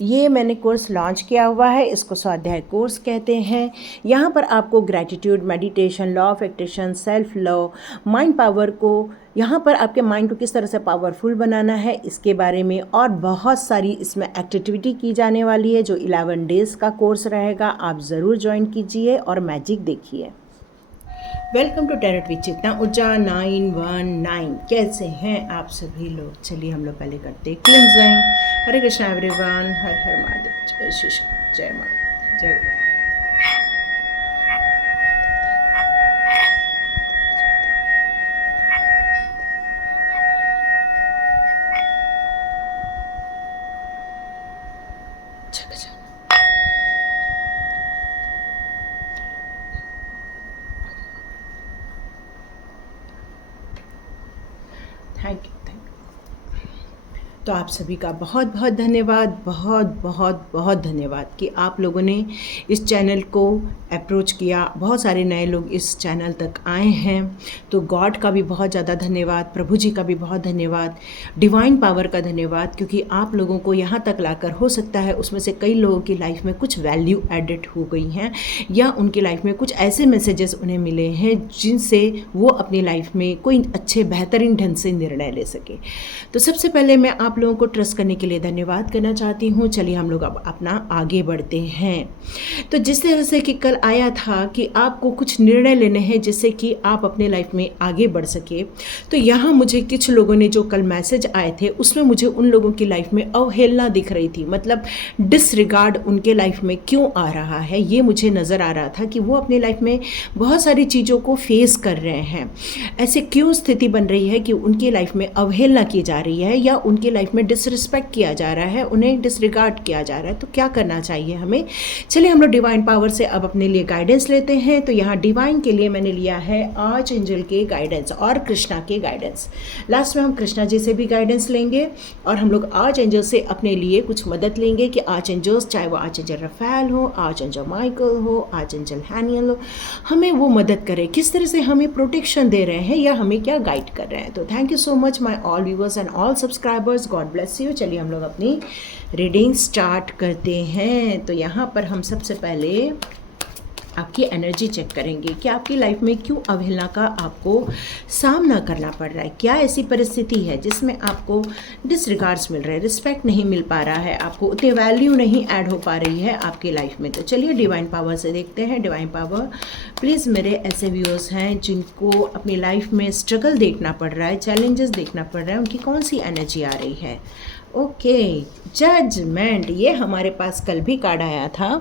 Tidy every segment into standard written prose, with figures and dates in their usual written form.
ये मैंने course launch किया हुआ है, इसको स्वाध्याय कोर्स कहते हैं। यहाँ पर आपको ग्रैटिट्यूड, मेडिटेशन, लॉ ऑफ एक्टेशन, सेल्फ लव, माइंड पावर को, यहाँ पर आपके माइंड को किस तरह से पावरफुल बनाना है इसके बारे में और बहुत सारी इसमें एक्टिविटी की जाने वाली है, जो 11 डेज़ का कोर्स रहेगा। आप ज़रूर ज्वाइन कीजिए और मैजिक देखिए। वेलकम टू टैरोट विद चेतना ऊर्जा 919। कैसे हैं आप सभी लोग? चलिए हम लोग पहले करते हैं क्लिंजिंग। हरे कृष्णा एवरीवन, हर हर महादेव, जय श्री कृष्ण, जय माँ, जय गुरु। Thank you. तो आप सभी का बहुत बहुत धन्यवाद, बहुत बहुत बहुत धन्यवाद कि आप लोगों ने इस चैनल को अप्रोच किया। बहुत सारे नए लोग इस चैनल तक आए हैं, तो गॉड का भी बहुत ज़्यादा धन्यवाद, प्रभु जी का भी बहुत धन्यवाद, डिवाइन पावर का धन्यवाद, क्योंकि आप लोगों को यहाँ तक लाकर हो सकता है उसमें से कई लोगों की लाइफ में कुछ वैल्यू एडेड हो गई हैं या उनकी लाइफ में कुछ ऐसे मैसेजेस उन्हें मिले हैं जिनसे वो अपनी लाइफ में कोई अच्छे बेहतरीन ढंग से निर्णय ले सके। तो सबसे पहले मैं आप लोगों को ट्रस्ट करने के लिए धन्यवाद करना चाहती हूँ। चलिए हम लोग अब अपना आगे बढ़ते हैं। तो जिस तरह से कि कल आया था कि आपको कुछ निर्णय लेने हैं जिससे कि आप अपने लाइफ में आगे बढ़ सके, तो यहाँ मुझे कुछ लोगों ने जो कल मैसेज आए थे उसमें मुझे उन लोगों की लाइफ में अवहेलना दिख रही थी, मतलब डिसरिगार्ड उनके लाइफ में क्यों आ रहा है, ये मुझे नज़र आ रहा था कि वो अपनी लाइफ में बहुत सारी चीज़ों को फेस कर रहे हैं। ऐसे क्यों स्थिति बन रही है कि उनकी लाइफ में अवहेलना की जा रही है या उनकी लाइफ में डिसरिस्पेक्ट किया जा रहा है, उन्हें डिसरिगार्ड किया जा रहा है। तो क्या करना चाहिए हमें? चलिए हम लोग डिवाइन पावर से अब अपने लिए गाइडेंस लेते हैं। तो यहाँ डिवाइन के लिए मैंने लिया है आर्च एंजल के गाइडेंस और कृष्णा के गाइडेंस। लास्ट में हम कृष्णा जी से भी गाइडेंस लेंगे और हम लोग आर्च एंजल से अपने लिए कुछ मदद लेंगे कि आर्च एंजल्स, चाहे वो आर्च एंजल रफेल हो, आर्च एंजल माइकल हो, आर्च एंजल हैनियल हो, हमें वो मदद करें, किस तरह से हमें प्रोटेक्शन दे रहे हैं या हमें क्या गाइड कर रहे हैं। तो thank you so much my all viewers and all subscribers, God bless you. चलिए हम लोग अपनी रीडिंग स्टार्ट करते हैं। तो यहाँ पर हम सबसे पहले आपकी एनर्जी चेक करेंगे कि आपकी लाइफ में क्यों अवहेलना का आपको सामना करना पड़ रहा है। क्या ऐसी परिस्थिति है जिसमें आपको डिसरिगार्ड्स मिल रहे हैं, रिस्पेक्ट नहीं मिल पा रहा है, आपको उतनी वैल्यू नहीं ऐड हो पा रही है आपकी लाइफ में। तो चलिए डिवाइन पावर से देखते हैं। डिवाइन पावर प्लीज़, मेरे ऐसे व्यूअर्स हैं जिनको अपनी लाइफ में स्ट्रगल देखना पड़ रहा है, चैलेंजेस देखना पड़ रहा है, उनकी कौन सी एनर्जी आ रही है। ओके, जजमेंट, ये हमारे पास कल भी कार्ड आया था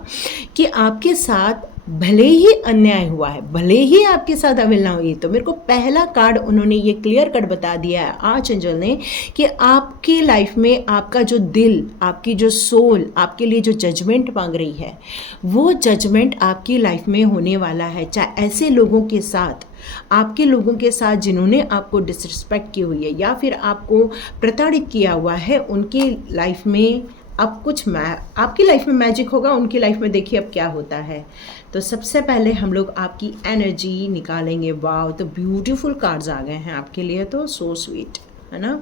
कि आपके साथ भले ही अन्याय हुआ है, भले ही आपके साथ अवहेलना हुई, तो मेरे को पहला कार्ड उन्होंने ये क्लियर कट बता दिया है आर्च एंजल ने कि आपकी लाइफ में आपका जो दिल, आपकी जो सोल आपके लिए जो जजमेंट मांग रही है, वो जजमेंट आपकी लाइफ में होने वाला है। चाहे ऐसे लोगों के साथ, आपके लोगों के साथ जिन्होंने आपको डिसरिस्पेक्ट की हुई है या फिर आपको प्रताड़ित किया हुआ है, उनकी लाइफ में अब कुछ आपकी लाइफ में मैजिक होगा, उनकी लाइफ में देखिए अब क्या होता है। तो सबसे पहले हम लोग आपकी एनर्जी निकालेंगे। वाओ, तो ब्यूटीफुल कार्ड्स आ गए हैं आपके लिए, तो सो स्वीट, है ना।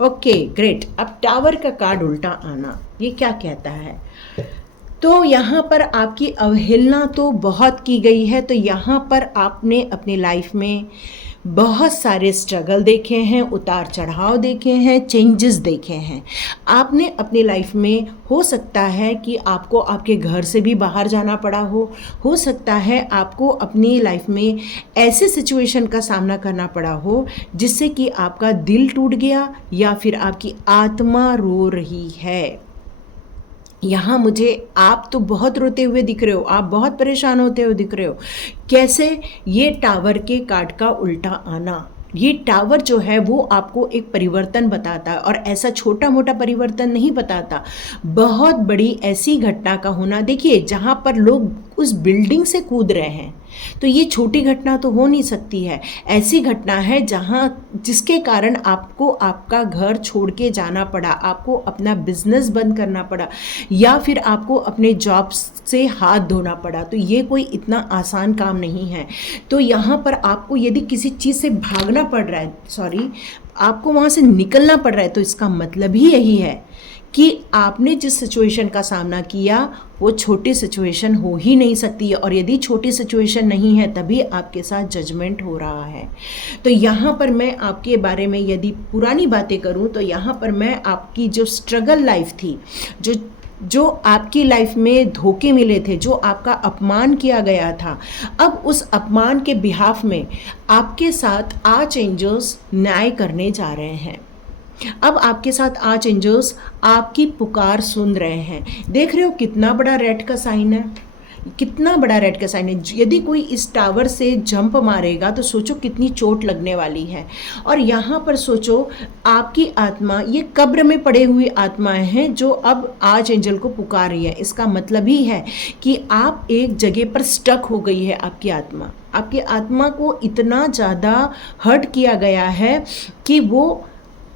Okay great. अब टावर का कार्ड उल्टा आना, ये क्या कहता है? तो यहाँ पर आपकी अवहेलना तो बहुत की गई है, तो यहाँ पर आपने अपनी लाइफ में बहुत सारे स्ट्रगल देखे हैं, उतार चढ़ाव देखे हैं, चेंजेस देखे हैं। आपने अपनी लाइफ में, हो सकता है कि आपको आपके घर से भी बाहर जाना पड़ा हो सकता है आपको अपनी लाइफ में ऐसे सिचुएशन का सामना करना पड़ा हो जिससे कि आपका दिल टूट गया या फिर आपकी आत्मा रो रही है। यहाँ मुझे आप तो बहुत रोते हुए दिख रहे हो, आप बहुत परेशान होते हुए दिख रहे हो। कैसे? ये टावर के कार्ड का उल्टा आना, ये टावर जो है वो आपको एक परिवर्तन बताता है, और ऐसा छोटा मोटा परिवर्तन नहीं बताता, बहुत बड़ी ऐसी घटना का होना। देखिए, जहाँ पर लोग उस बिल्डिंग से कूद रहे हैं, तो ये छोटी घटना तो हो नहीं सकती है। ऐसी घटना है जिसके कारण आपको आपका घर छोड़ के जाना पड़ा, आपको अपना बिजनेस बंद करना पड़ा या फिर आपको अपने जॉब से हाथ धोना पड़ा। तो ये कोई इतना आसान काम नहीं है। तो यहाँ पर आपको यदि किसी चीज़ से भागना पड़ रहा है, आपको वहाँ से निकलना पड़ रहा है, तो इसका मतलब ही यही है कि आपने जिस सिचुएशन का सामना किया वो छोटी सिचुएशन हो ही नहीं सकती है, और यदि छोटी सिचुएशन नहीं है तभी आपके साथ जजमेंट हो रहा है। तो यहाँ पर मैं आपके बारे में यदि पुरानी बातें करूँ तो यहाँ पर मैं आपकी जो स्ट्रगल लाइफ थी, जो आपकी लाइफ में धोखे मिले थे, जो आपका अपमान किया गया था, अब उस अपमान के बिहाफ में आपके साथ आर्च एंजल्स न्याय करने जा रहे हैं। अब आपके साथ आर्च एंजल्स आपकी पुकार सुन रहे हैं। देख रहे हो कितना बड़ा रेड का साइन है, कितना बड़ा रेड का साइन है। यदि कोई इस टावर से जंप मारेगा तो सोचो कितनी चोट लगने वाली है। और यहाँ पर सोचो आपकी आत्मा, ये कब्र में पड़े हुए आत्माएं हैं जो अब आर्च एंजल को पुकार रही है। इसका मतलब ही है कि आप एक जगह पर स्टक हो गई है। आपकी आत्मा को इतना ज़्यादा हर्ट किया गया है कि वो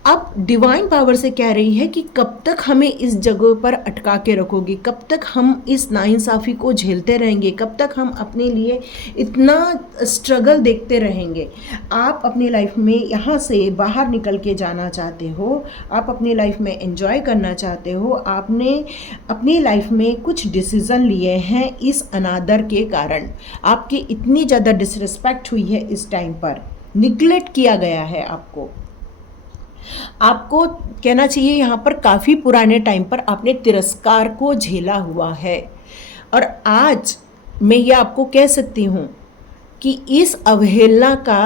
अब डिवाइन पावर से कह रही है कि कब तक हमें इस जगह पर अटका के रखोगे, कब तक हम इस नाइंसाफ़ी को झेलते रहेंगे, कब तक हम अपने लिए इतना स्ट्रगल देखते रहेंगे। आप अपनी लाइफ में यहाँ से बाहर निकल के जाना चाहते हो, आप अपनी लाइफ में एंजॉय करना चाहते हो। आपने अपनी लाइफ में कुछ डिसीज़न लिए हैं इस अनादर के कारण। आपकी इतनी ज़्यादा डिसरिस्पेक्ट हुई है, इस टाइम पर निग्लेक्ट किया गया है आपको कहना चाहिए यहाँ पर काफ़ी पुराने टाइम पर आपने तिरस्कार को झेला हुआ है। और आज मैं ये आपको कह सकती हूँ कि इस अवहेलना का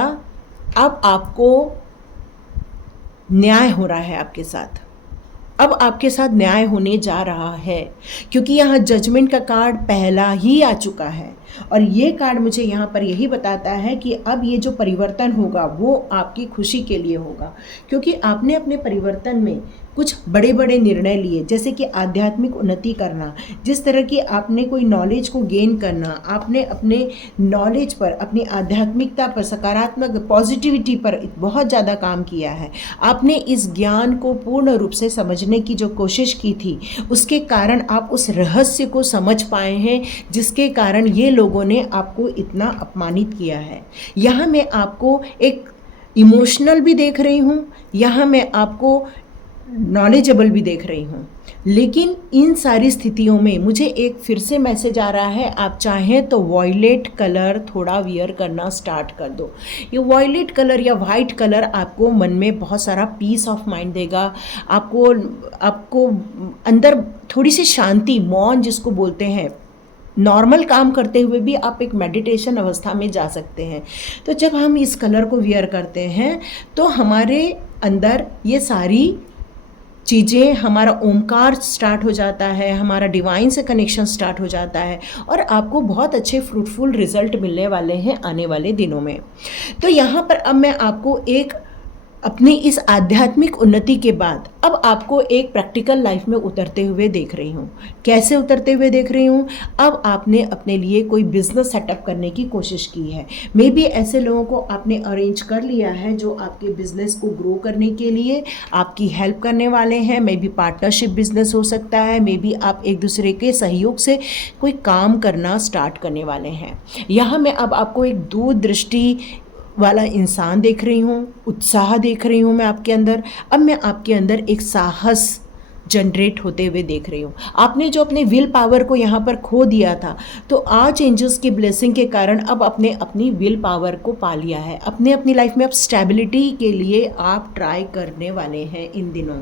अब आपको न्याय हो रहा है आपके साथ। अब आपके साथ न्याय होने जा रहा है, क्योंकि यहाँ जजमेंट का कार्ड पहला ही आ चुका है। और ये कार्ड मुझे यहाँ पर यही बताता है कि अब ये जो परिवर्तन होगा वो आपकी खुशी के लिए होगा, क्योंकि आपने अपने परिवर्तन में कुछ बड़े बड़े निर्णय लिए, जैसे कि आध्यात्मिक उन्नति करना, जिस तरह की आपने कोई नॉलेज को गेन करना, आपने अपने नॉलेज पर, अपनी आध्यात्मिकता पर, सकारात्मक पॉजिटिविटी पर बहुत ज़्यादा काम किया है। आपने इस ज्ञान को पूर्ण रूप से समझने की जो कोशिश की थी, उसके कारण आप उस रहस्य को समझ पाए हैं, जिसके कारण ये लोगों ने आपको इतना अपमानित किया है। यहाँ मैं आपको एक इमोशनल भी देख रही हूँ, यहाँ मैं आपको नॉलेजेबल भी देख रही हूँ। लेकिन इन सारी स्थितियों में मुझे एक फिर से मैसेज आ रहा है, आप चाहें तो वॉयलेट कलर थोड़ा वियर करना स्टार्ट कर दो। ये वॉयलेट कलर या वाइट कलर आपको मन में बहुत सारा पीस ऑफ माइंड देगा, आपको अंदर थोड़ी सी शांति, मौन जिसको बोलते हैं। नॉर्मल काम करते हुए भी आप एक मेडिटेशन अवस्था में जा सकते हैं। तो जब हम इस कलर को वियर करते हैं तो हमारे अंदर ये सारी चीज़ें, हमारा ओमकार स्टार्ट हो जाता है, हमारा डिवाइन से कनेक्शन स्टार्ट हो जाता है, और आपको बहुत अच्छे फ्रूटफुल रिजल्ट मिलने वाले हैं आने वाले दिनों में। तो यहाँ पर अब मैं आपको एक अपनी इस आध्यात्मिक उन्नति के बाद अब आपको एक प्रैक्टिकल लाइफ में उतरते हुए देख रही हूँ। कैसे उतरते हुए देख रही हूँ? अब आपने अपने लिए कोई बिजनेस सेटअप करने की कोशिश की है। मे बी ऐसे लोगों को आपने अरेंज कर लिया है जो आपके बिजनेस को ग्रो करने के लिए आपकी हेल्प करने वाले हैं। मे बी पार्टनरशिप बिजनेस हो सकता है, मे बी आप एक दूसरे के सहयोग से कोई काम करना स्टार्ट करने वाले हैं। यहाँ मैं अब आपको एक दूरदृष्टि वाला इंसान देख रही हूँ, उत्साह देख रही हूँ मैं आपके अंदर। अब मैं आपके अंदर एक साहस जनरेट होते हुए देख रही हूँ। आपने जो अपने विल पावर को यहाँ पर खो दिया था, तो आर्च एंजल्स की ब्लेसिंग के कारण अब आपने अपनी विल पावर को पा लिया है। अपनी लाइफ में अब स्टेबिलिटी के लिए आप ट्राई करने वाले हैं इन दिनों,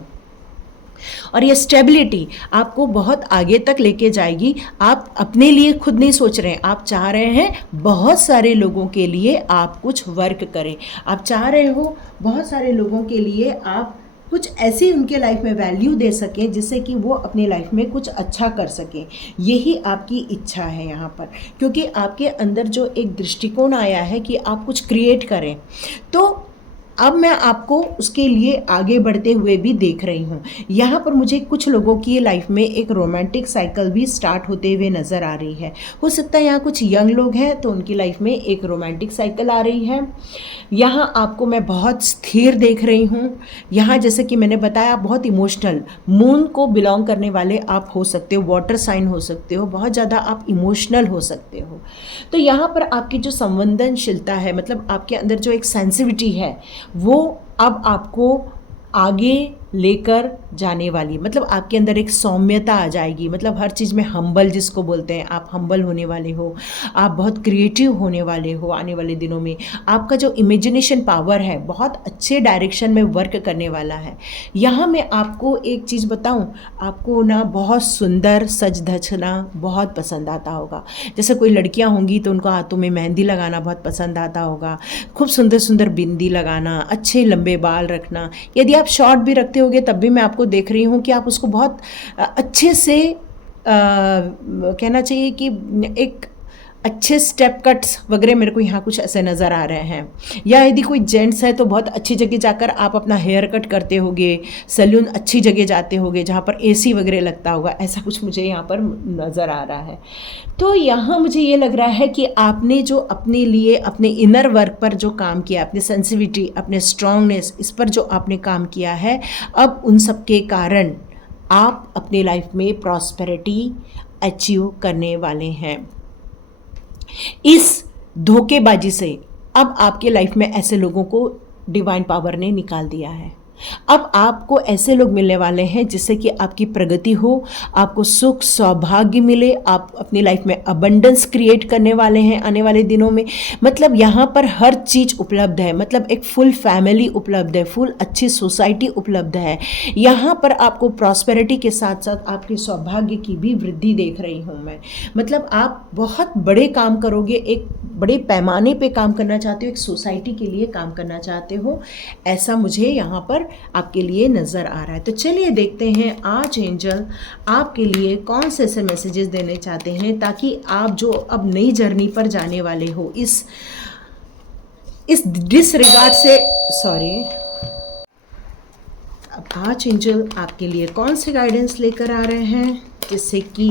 और ये स्टेबिलिटी आपको बहुत आगे तक लेके जाएगी। आप अपने लिए खुद नहीं सोच रहे हैं, आप चाह रहे हैं बहुत सारे लोगों के लिए आप कुछ वर्क करें। आप चाह रहे हो बहुत सारे लोगों के लिए आप कुछ ऐसी उनके लाइफ में वैल्यू दे सकें जिससे कि वो अपनी लाइफ में कुछ अच्छा कर सकें। यही आपकी इच्छा है यहाँ पर, क्योंकि आपके अंदर जो एक दृष्टिकोण आया है कि आप कुछ क्रिएट करें। तो अब मैं आपको उसके लिए आगे बढ़ते हुए भी देख रही हूँ। यहाँ पर मुझे कुछ लोगों की लाइफ में एक रोमांटिक साइकिल भी स्टार्ट होते हुए नज़र आ रही है। हो सकता है यहाँ कुछ यंग लोग हैं तो उनकी लाइफ में एक रोमांटिक साइकिल आ रही है। यहाँ आपको मैं बहुत स्थिर देख रही हूँ। यहाँ जैसे कि मैंने बताया, बहुत इमोशनल, मून को बिलोंग करने वाले आप हो सकते हो, वाटर साइन हो सकते हो, बहुत ज़्यादा आप इमोशनल हो सकते हो। तो यहाँ पर आपकी जो संवेदनशीलता है, मतलब आपके अंदर जो एक सेंसिटिविटी है, वो अब आपको आगे लेकर जाने वाली, मतलब आपके अंदर एक सौम्यता आ जाएगी, मतलब हर चीज़ में हम्बल जिसको बोलते हैं, आप हम्बल होने वाले हो, आप बहुत क्रिएटिव होने वाले हो आने वाले दिनों में। आपका जो इमेजिनेशन पावर है बहुत अच्छे डायरेक्शन में वर्क करने वाला है। यहाँ मैं आपको एक चीज़ बताऊँ, आपको ना बहुत सुंदर सज धजना बहुत पसंद आता होगा। जैसे कोई लड़कियाँ होंगी तो उनको हाथों में मेहंदी लगाना बहुत पसंद आता होगा, खूब सुंदर सुंदर बिंदी लगाना, अच्छे लंबे बाल रखना। यदि आप शॉर्ट भी रखते होगे तब भी मैं आपको देख रही हूँ कि आप उसको बहुत अच्छे से कहना चाहिए कि एक अच्छे स्टेप कट्स वगैरह मेरे को यहाँ कुछ ऐसे नज़र आ रहे हैं। या यदि कोई जेंट्स है तो बहुत अच्छी जगह जाकर आप अपना हेयर कट करते होगे, सैलून अच्छी जगह जाते होगे जहाँ पर एसी वगैरह लगता होगा, ऐसा कुछ मुझे यहाँ पर नज़र आ रहा है। तो यहाँ मुझे ये लग रहा है कि आपने जो अपने लिए अपने इनर वर्क पर जो काम किया, अपने सेंसिटिविटी, अपने स्ट्रांगनेस, इस पर जो आपने काम किया है, अब उन सब के कारण आप अपने लाइफ में प्रॉस्पेरिटी अचीव करने वाले हैं। इस धोखेबाजी से अब आपके लाइफ में ऐसे लोगों को डिवाइन पावर ने निकाल दिया है। अब आपको ऐसे लोग मिलने वाले हैं जिससे कि आपकी प्रगति हो, आपको सुख सौभाग्य मिले, आप अपनी लाइफ में अबंडेंस क्रिएट करने वाले हैं आने वाले दिनों में। मतलब यहाँ पर हर चीज़ उपलब्ध है, मतलब एक फुल फैमिली उपलब्ध है, फुल अच्छी सोसाइटी उपलब्ध है। यहाँ पर आपको प्रॉस्पेरिटी के साथ साथ आपके सौभाग्य की भी वृद्धि देख रही हूँ मैं। मतलब आप बहुत बड़े काम करोगे, एक बड़े पैमाने पे काम करना चाहते हो, एक सोसाइटी के लिए काम करना चाहते हो, ऐसा मुझे यहाँ पर आपके लिए नज़र आ रहा है। तो चलिए देखते हैं आज एंजल आपके लिए कौन से ऐसे मैसेजेस देने चाहते हैं ताकि आप जो अब नई जर्नी पर जाने वाले हो, इस डिसरिगार्ड से, सॉरी, अब आज एंजल आपके लिए कौन से गाइडेंस लेकर आ रहे हैं जिससे कि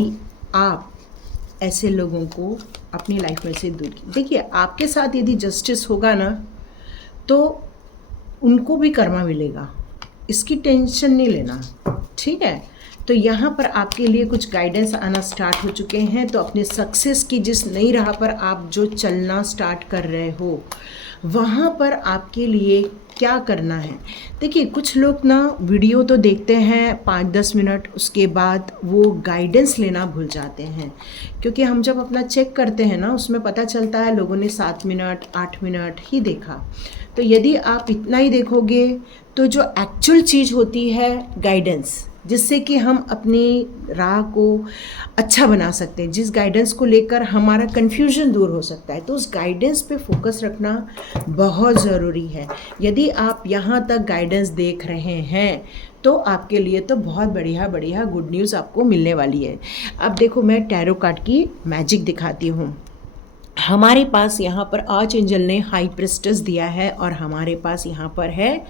आप ऐसे लोगों को अपनी लाइफ में से दूर की। देखिए, आपके साथ यदि जस्टिस होगा ना तो उनको भी कर्मा मिलेगा, इसकी टेंशन नहीं लेना, ठीक है। तो यहाँ पर आपके लिए कुछ गाइडेंस आना स्टार्ट हो चुके हैं। तो अपने सक्सेस की जिस नई राह पर आप जो चलना स्टार्ट कर रहे हो, वहाँ पर आपके लिए क्या करना है। देखिए, कुछ लोग ना वीडियो तो देखते हैं 5-10 मिनट, उसके बाद वो गाइडेंस लेना भूल जाते हैं। क्योंकि हम जब अपना चेक करते हैं ना, उसमें पता चलता है लोगों ने 7 मिनट 8 मिनट ही देखा। तो यदि आप इतना ही देखोगे तो जो एक्चुअल चीज़ होती है गाइडेंस, जिससे कि हम अपनी राह को अच्छा बना सकते हैं, जिस गाइडेंस को लेकर हमारा कन्फ्यूजन दूर हो सकता है, तो उस गाइडेंस पे फोकस रखना बहुत ज़रूरी है। यदि आप यहाँ तक गाइडेंस देख रहे हैं तो आपके लिए तो बहुत बढ़िया बढ़िया गुड न्यूज़ आपको मिलने वाली है। अब देखो, मैं टैरो कार्ड की मैजिक दिखाती हूँ। हमारे पास यहाँ पर आर्च एंजल ने हाई प्रिस्टेस दिया है और हमारे पास यहाँ पर है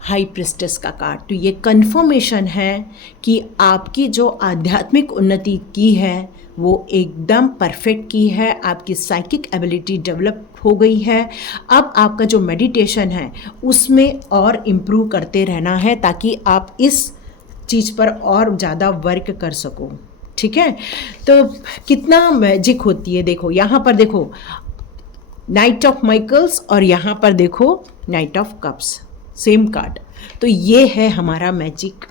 हाई प्रिस्टेस का कार्ड। तो ये कन्फर्मेशन है कि आपकी जो आध्यात्मिक उन्नति की है वो एकदम परफेक्ट की है, आपकी साइकिक एबिलिटी डेवलप हो गई है। अब आपका जो मेडिटेशन है उसमें और इम्प्रूव करते रहना है ताकि आप इस चीज़ पर और ज़्यादा वर्क कर सको, ठीक है। तो कितना मैजिक होती है, देखो यहाँ पर देखो नाइट ऑफ माइकल्स और यहाँ पर देखो night of cups, same card. तो ये है हमारा मैजिक।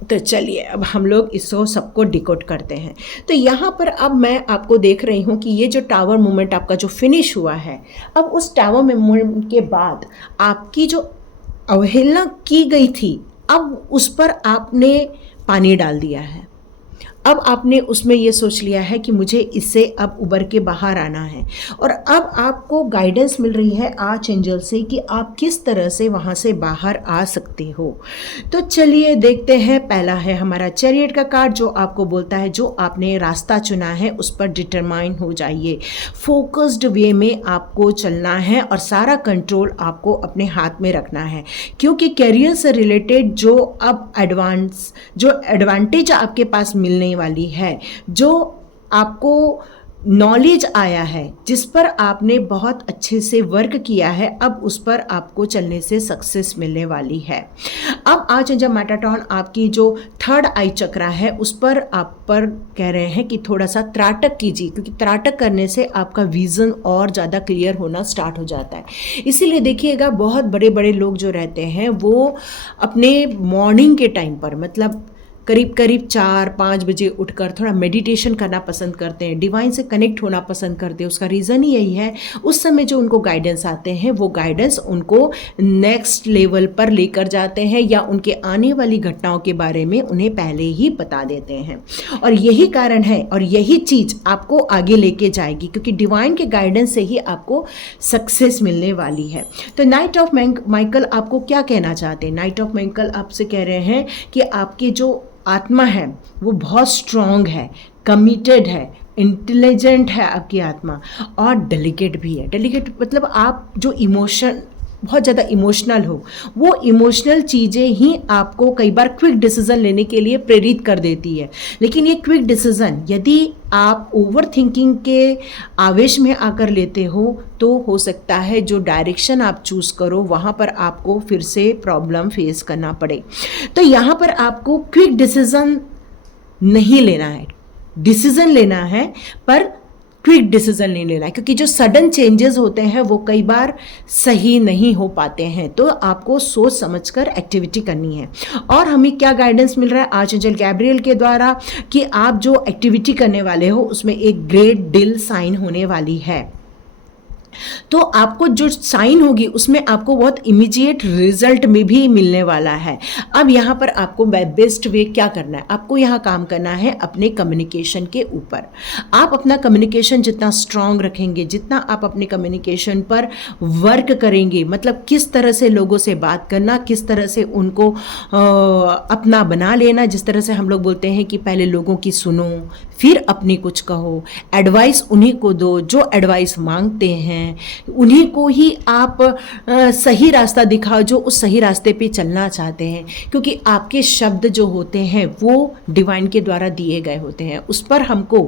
तो चलिए अब हम लोग इसको सबको डिकोड करते हैं। तो यहाँ पर अब मैं आपको देख रही हूँ कि ये जो टावर मूवमेंट आपका जो फिनिश हुआ है, अब उस टावर मूवमेंट के बाद आपकी जो अवहेलना की गई थी, अब उस पर आपने पानी डाल दिया है। अब आपने उसमें ये सोच लिया है कि मुझे इससे अब उबर के बाहर आना है, और अब आपको गाइडेंस मिल रही है आर्च एंजल से कि आप किस तरह से वहाँ से बाहर आ सकते हो। तो चलिए देखते हैं। पहला है हमारा चैरियट का कार्ड जो आपको बोलता है जो आपने रास्ता चुना है उस पर डिटरमाइन हो जाइए, फोकस्ड वे में आपको चलना है और सारा कंट्रोल आपको अपने हाथ में रखना है, क्योंकि कैरियर से रिलेटेड जो अब एडवांटेज आपके पास मिलने वाली है, जो आपको नॉलेज आया है, जिस पर आपने बहुत अच्छे से वर्क किया है, अब उस पर आपको चलने से सक्सेस मिलने वाली है। अब आज जब मेटाट्रॉन आपकी जो थर्ड आई चक्रा है उस पर आप पर कह रहे हैं कि थोड़ा सा त्राटक कीजिए, क्योंकि त्राटक करने से आपका विज़न और ज़्यादा क्लियर होना स्टार्ट हो जाता है। इसीलिए देखिएगा बहुत बड़े बड़े लोग जो रहते हैं वो अपने मॉर्निंग के टाइम पर, मतलब करीब करीब 4-5 बजे उठकर थोड़ा मेडिटेशन करना पसंद करते हैं, डिवाइन से कनेक्ट होना पसंद करते हैं। उसका रीज़न ही यही है, उस समय जो उनको गाइडेंस आते हैं वो गाइडेंस उनको नेक्स्ट लेवल पर लेकर जाते हैं, या उनके आने वाली घटनाओं के बारे में उन्हें पहले ही बता देते हैं। और यही कारण है और यही चीज़ आपको आगे लेके जाएगी, क्योंकि डिवाइन के गाइडेंस से ही आपको सक्सेस मिलने वाली है। तो नाइट ऑफ माइकल आपको क्या कहना चाहते हैं? नाइट ऑफ माइकल आपसे कह रहे हैं कि आपकी जो आत्मा है वो बहुत स्ट्रॉन्ग है, कमिटेड है, इंटेलिजेंट है आपकी आत्मा, और डेलिकेट भी है। डेलिकेट मतलब आप जो इमोशन बहुत ज़्यादा इमोशनल हो, वो इमोशनल चीज़ें ही आपको कई बार क्विक डिसीजन लेने के लिए प्रेरित कर देती है। लेकिन ये क्विक डिसीजन यदि आप ओवर थिंकिंग के आवेश में आकर लेते हो तो हो सकता है जो डायरेक्शन आप चूज़ करो वहाँ पर आपको फिर से प्रॉब्लम फेस करना पड़े। तो यहाँ पर आपको क्विक डिसीजन नहीं लेना है, डिसीजन लेना है पर क्विक डिसीजन नहीं लेना है, क्योंकि जो सडन चेंजेस होते हैं वो कई बार सही नहीं हो पाते हैं। तो आपको सोच समझकर एक्टिविटी करनी है। और हमें क्या गाइडेंस मिल रहा है आर्चएंजल गैब्रियल के द्वारा कि आप जो एक्टिविटी करने वाले हो उसमें एक ग्रेट डील साइन होने वाली है। तो आपको जो साइन होगी उसमें आपको बहुत इमीडिएट रिजल्ट में भी मिलने वाला है। अब यहाँ पर आपको बेस्ट वे क्या करना है, आपको यहाँ काम करना है अपने कम्युनिकेशन के ऊपर। आप अपना कम्युनिकेशन जितना स्ट्रांग रखेंगे, जितना आप अपने कम्युनिकेशन पर वर्क करेंगे, मतलब किस तरह से लोगों से बात करना, किस तरह से उनको अपना बना लेना, जिस तरह से हम लोग बोलते हैं कि पहले लोगों की सुनो फिर अपनी कुछ कहो, एडवाइस उन्हीं को दो जो एडवाइस मांगते हैं, उन्हीं को ही आप सही रास्ता दिखाओ जो उस सही रास्ते पे चलना चाहते हैं, क्योंकि आपके शब्द जो होते हैं वो डिवाइन के द्वारा दिए गए होते हैं, उस पर हमको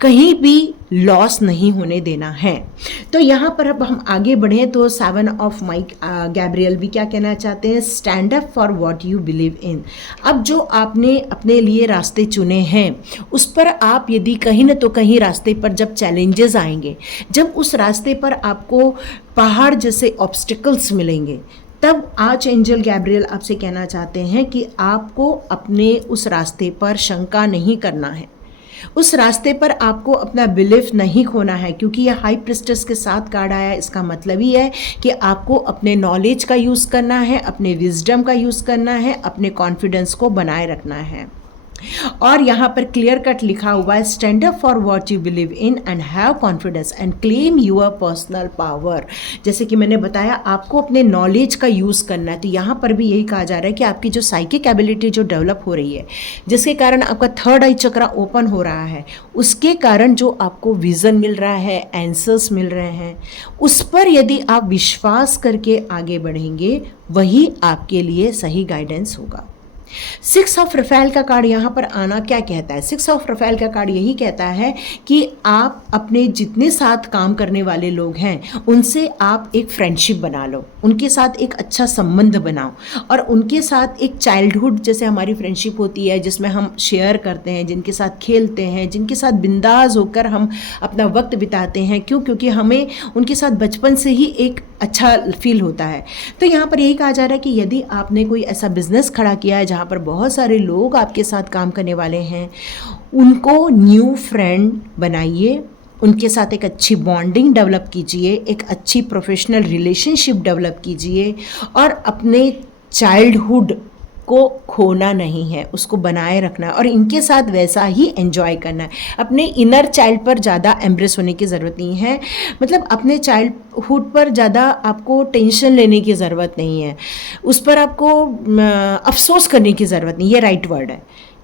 कहीं भी लॉस नहीं होने देना है। तो यहाँ पर अब हम आगे बढ़ें तो 7 ऑफ माइक गैब्रियल भी क्या कहना चाहते हैं, stand up for what you believe इन। अब जो आपने अपने लिए रास्ते चुने हैं उस पर आप यदि कहीं न तो कहीं रास्ते पर जब चैलेंजेस आएंगे, जब उस रास्ते पर आपको पहाड़ जैसे ऑब्स्टिकल्स मिलेंगे, तब आर्चएंजल गैब्रियल आपसे कहना चाहते हैं कि आपको अपने उस रास्ते पर शंका नहीं करना है, उस रास्ते पर आपको अपना बिलीफ नहीं खोना है, क्योंकि यह हाई प्रिस्टेस के साथ कार्ड आया है। इसका मतलब ही है कि आपको अपने नॉलेज का यूज़ करना है, अपने विजडम का यूज़ करना है, अपने कॉन्फिडेंस को बनाए रखना है। और यहाँ पर क्लियर कट लिखा हुआ है, stand up for what you believe in and have confidence and claim your personal power. जैसे कि मैंने बताया आपको अपने नॉलेज का यूज़ करना है, तो यहाँ पर भी यही कहा जा रहा है कि आपकी जो साइकिक एबिलिटी जो डेवलप हो रही है, जिसके कारण आपका थर्ड आई चक्रा ओपन हो रहा है, उसके कारण जो आपको विज़न मिल रहा है, आंसर्स मिल रहे हैं, उस पर यदि आप विश्वास करके आगे बढ़ेंगे वही आपके लिए सही गाइडेंस होगा। 6 ऑफ रफेल का कार्ड यहाँ पर आना क्या कहता है? 6 ऑफ रफेल का कार्ड यही कहता है कि आप अपने जितने साथ काम करने वाले लोग हैं उनसे आप एक फ्रेंडशिप बना लो, उनके साथ एक अच्छा संबंध बनाओ, और उनके साथ एक चाइल्डहुड जैसे हमारी फ्रेंडशिप होती है जिसमें हम शेयर करते हैं, जिनके साथ खेलते हैं, जिनके साथ बिंदास होकर हम अपना वक्त बिताते हैं। क्यों? क्योंकि हमें उनके साथ बचपन से ही एक अच्छा फील होता है। तो यहाँ पर यही कहा जा रहा है कि यदि आपने कोई ऐसा बिजनेस खड़ा किया है जहाँ पर बहुत सारे लोग आपके साथ काम करने वाले हैं, उनको न्यू फ्रेंड बनाइए, उनके साथ एक अच्छी बॉन्डिंग डेवलप कीजिए, एक अच्छी प्रोफेशनल रिलेशनशिप डेवलप कीजिए, और अपने चाइल्डहुड को खोना नहीं है, उसको बनाए रखना है और इनके साथ वैसा ही एंजॉय करना है। अपने इनर चाइल्ड पर ज़्यादा एम्ब्रेस होने की ज़रूरत नहीं है, मतलब अपने चाइल्डहुड पर ज़्यादा आपको टेंशन लेने की ज़रूरत नहीं है, उस पर आपको अफसोस करने की ज़रूरत नहीं, ये राइट वर्ड है,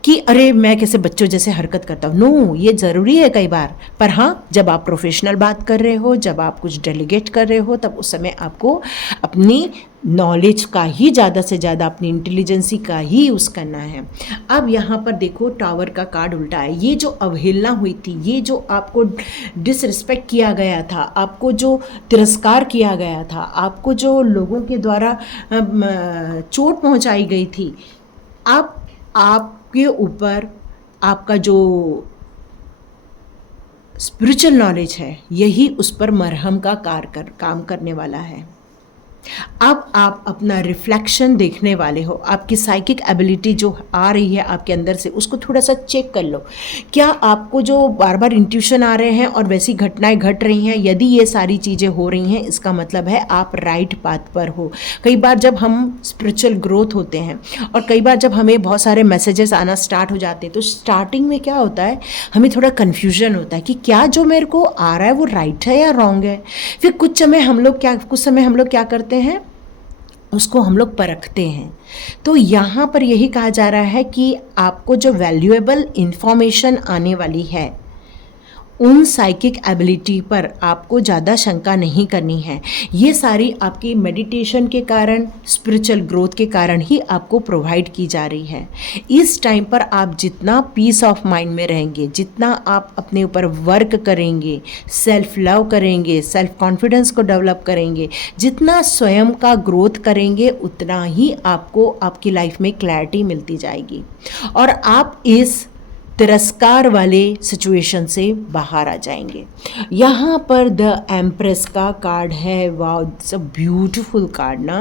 कि अरे मैं कैसे बच्चों जैसे हरकत करता हूँ। नो, ये ज़रूरी है कई बार, पर हाँ, जब आप प्रोफेशनल बात कर रहे हो, जब आप कुछ डेलीगेट कर रहे हो, तब उस समय आपको अपनी नॉलेज का ही ज़्यादा से ज़्यादा, अपनी इंटेलिजेंसी का ही यूज़ करना है। अब यहाँ पर देखो, टावर का कार्ड उल्टा है। ये जो अवहेलना हुई थी, ये जो आपको डिसरिस्पेक्ट किया गया था, आपको जो तिरस्कार किया गया था, आपको जो लोगों के द्वारा चोट पहुँचाई गई थी, अब आपके ऊपर आपका जो स्पिरिचुअल नॉलेज है, यही उस पर मरहम का काम करने वाला है। अब आप अपना रिफ्लेक्शन देखने वाले हो। आपकी साइकिक एबिलिटी जो आ रही है आपके अंदर से, उसको थोड़ा सा चेक कर लो। क्या आपको जो बार बार इंट्यूशन आ रहे हैं और वैसी घटनाएं घट रही हैं? यदि ये सारी चीज़ें हो रही हैं, इसका मतलब है आप राइट पाथ पर हो। कई बार जब हम स्पिरिचुअल ग्रोथ होते हैं और कई बार जब हमें बहुत सारे मैसेजेस आना स्टार्ट हो जाते हैं, तो स्टार्टिंग में क्या होता है, हमें थोड़ा कन्फ्यूजन होता है कि क्या जो मेरे को आ रहा है वो राइट है या रॉन्ग है। फिर कुछ समय हम लोग क्या करते हैं, उसको हम लोग परखते हैं। तो यहाँ पर यही कहा जा रहा है कि आपको जो वैल्यूएबल इंफॉर्मेशन आने वाली है, उन साइकिक एबिलिटी पर आपको ज़्यादा शंका नहीं करनी है। ये सारी आपकी मेडिटेशन के कारण, स्पिरिचुअल ग्रोथ के कारण ही आपको प्रोवाइड की जा रही है। इस टाइम पर आप जितना पीस ऑफ माइंड में रहेंगे, जितना आप अपने ऊपर वर्क करेंगे, सेल्फ लव करेंगे, सेल्फ कॉन्फिडेंस को डेवलप करेंगे, जितना स्वयं का ग्रोथ करेंगे, उतना ही आपको आपकी लाइफ में क्लैरिटी मिलती जाएगी और आप इस तिरस्कार वाले सिचुएशन से बाहर आ जाएंगे। यहाँ पर द एम्प्रेस का कार्ड है। Wow, it's a beautiful card ना।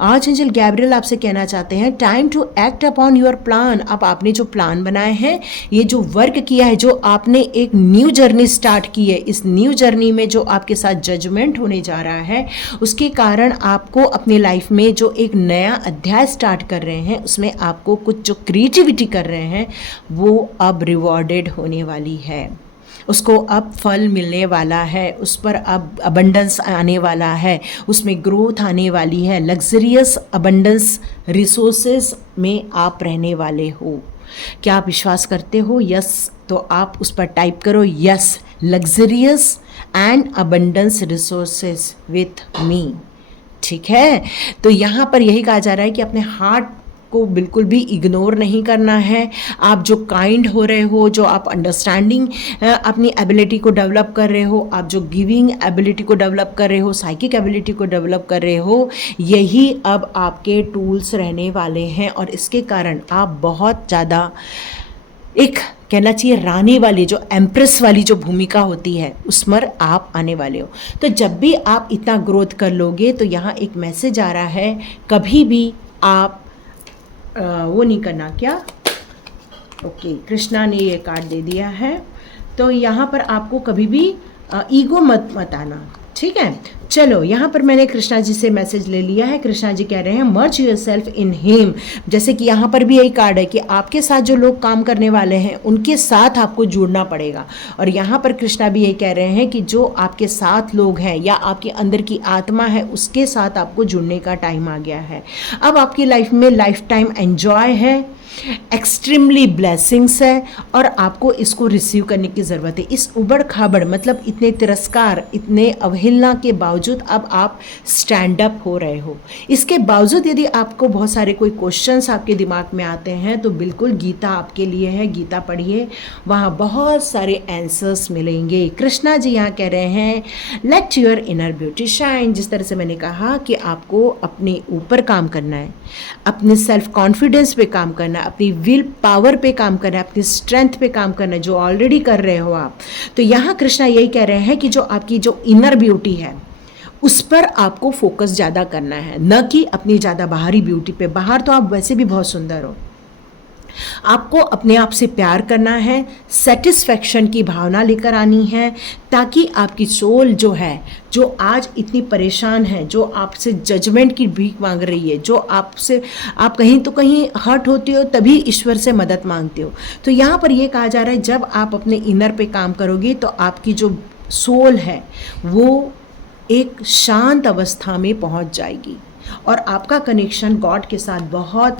आर्चएंजल गैब्रियल आपसे कहना चाहते हैं, time to act upon your plan. अब आपने जो प्लान बनाए हैं, ये जो वर्क किया है, जो आपने एक न्यू जर्नी स्टार्ट की है, इस न्यू जर्नी में जो आपके साथ जजमेंट होने जा रहा है, उसके कारण आपको अपनी लाइफ में जो एक नया अध्याय स्टार्ट कर रहे हैं, उसमें आपको कुछ जो क्रिएटिविटी कर रहे हैं, वो अब रिवॉर्डेड होने वाली है। उसको अब फल मिलने वाला है, उस पर अब अबंडेंस आने वाला है, उसमें ग्रोथ आने वाली है। लग्जरियस अबंडेंस रिसोर्सेज में आप रहने वाले हो। क्या आप विश्वास करते हो? यस, तो आप उस पर टाइप करो, yes, luxurious and abundance resources with me. ठीक है, तो यहाँ पर यही कहा जा रहा है कि अपने हार्ट को बिल्कुल भी इग्नोर नहीं करना है। आप जो काइंड हो रहे हो, जो आप अंडरस्टैंडिंग अपनी एबिलिटी को डेवलप कर रहे हो, आप जो गिविंग एबिलिटी को डेवलप कर रहे हो, साइकिक एबिलिटी को डेवलप कर रहे हो, यही अब आपके टूल्स रहने वाले हैं और इसके कारण आप बहुत ज़्यादा एक कहना चाहिए रानी वाली, जो एम्प्रेस वाली जो भूमिका होती है, उस पर आप आने वाले हो। तो जब भी आप इतना ग्रोथ कर लोगे, तो यहाँ एक मैसेज आ रहा है, कभी भी आप वो नहीं करना। क्या? ओके, कृष्णा ने ये कार्ड दे दिया है। तो यहाँ पर आपको कभी भी ईगो मत आना। ठीक है, चलो यहाँ पर मैंने कृष्णा जी से मैसेज ले लिया है। कृष्णा जी कह रहे हैं, मर्ज योरसेल्फ इन हिम। जैसे कि यहाँ पर भी यही कार्ड है कि आपके साथ जो लोग काम करने वाले हैं, उनके साथ आपको जुड़ना पड़ेगा। और यहाँ पर कृष्णा भी यही कह रहे हैं कि जो आपके साथ लोग हैं या आपके अंदर की आत्मा है, उसके साथ आपको जुड़ने का टाइम आ गया है। अब आपकी लाइफ में लाइफ टाइम एंजॉय है, एक्सट्रीमली ब्लेसिंग्स है और आपको इसको रिसीव करने की ज़रूरत है। इस उबड़ खाबड़, मतलब इतने तिरस्कार, इतने अवहेलना के बावजूद अब आप स्टैंड अप हो रहे हो। इसके बावजूद यदि आपको बहुत सारे कोई क्वेश्चंस आपके दिमाग में आते हैं, तो बिल्कुल गीता आपके लिए है। गीता पढ़िए, वहाँ बहुत सारे आंसर्स मिलेंगे। कृष्णा जी यहाँ कह रहे हैं, let your inner beauty shine. जिस तरह से मैंने कहा कि आपको अपने ऊपर काम करना है, अपने सेल्फ कॉन्फिडेंस पे काम करना है, अपनी विल पावर पे काम करना है, अपनी स्ट्रेंथ पे काम करना है, जो ऑलरेडी कर रहे हो आप। तो यहाँ कृष्णा यही कह रहे हैं कि जो आपकी जो इनर ब्यूटी है, उस पर आपको फोकस ज़्यादा करना है, न कि अपनी ज़्यादा बाहरी ब्यूटी पे। बाहर तो आप वैसे भी बहुत सुंदर हो, आपको अपने आप से प्यार करना है, सेटिस्फैक्शन की भावना लेकर आनी है, ताकि आपकी सोल जो है, जो आज इतनी परेशान है, जो आपसे जजमेंट की भीख मांग रही है, जो आपसे आप कहीं तो कहीं हर्ट होते हो, तभी ईश्वर से मदद मांगते हो। तो यहाँ पर ये कहा जा रहा है, जब आप अपने इनर पे काम करोगे, तो आपकी जो सोल है वो एक शांत अवस्था में पहुँच जाएगी और आपका कनेक्शन गॉड के साथ बहुत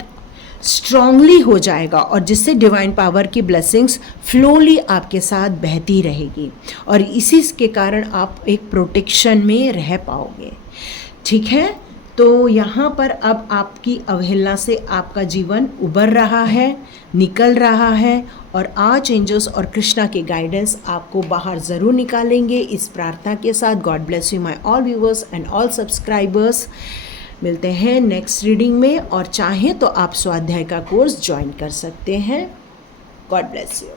स्ट्रांगली हो जाएगा और जिससे डिवाइन पावर की ब्लेसिंग्स फ्लोली आपके साथ बहती रहेगी और इसी के कारण आप एक प्रोटेक्शन में रह पाओगे। ठीक है, तो यहाँ पर अब आपकी अवहेलना से आपका जीवन उबर रहा है, निकल रहा है और आर्च एंजल्स और कृष्णा के गाइडेंस आपको बाहर ज़रूर निकालेंगे इस प्रार्थना के साथ। God bless you my all viewers and all subscribers. मिलते हैं नेक्स्ट रीडिंग में और चाहें तो आप स्वाध्याय का कोर्स ज्वाइन कर सकते हैं। God bless you.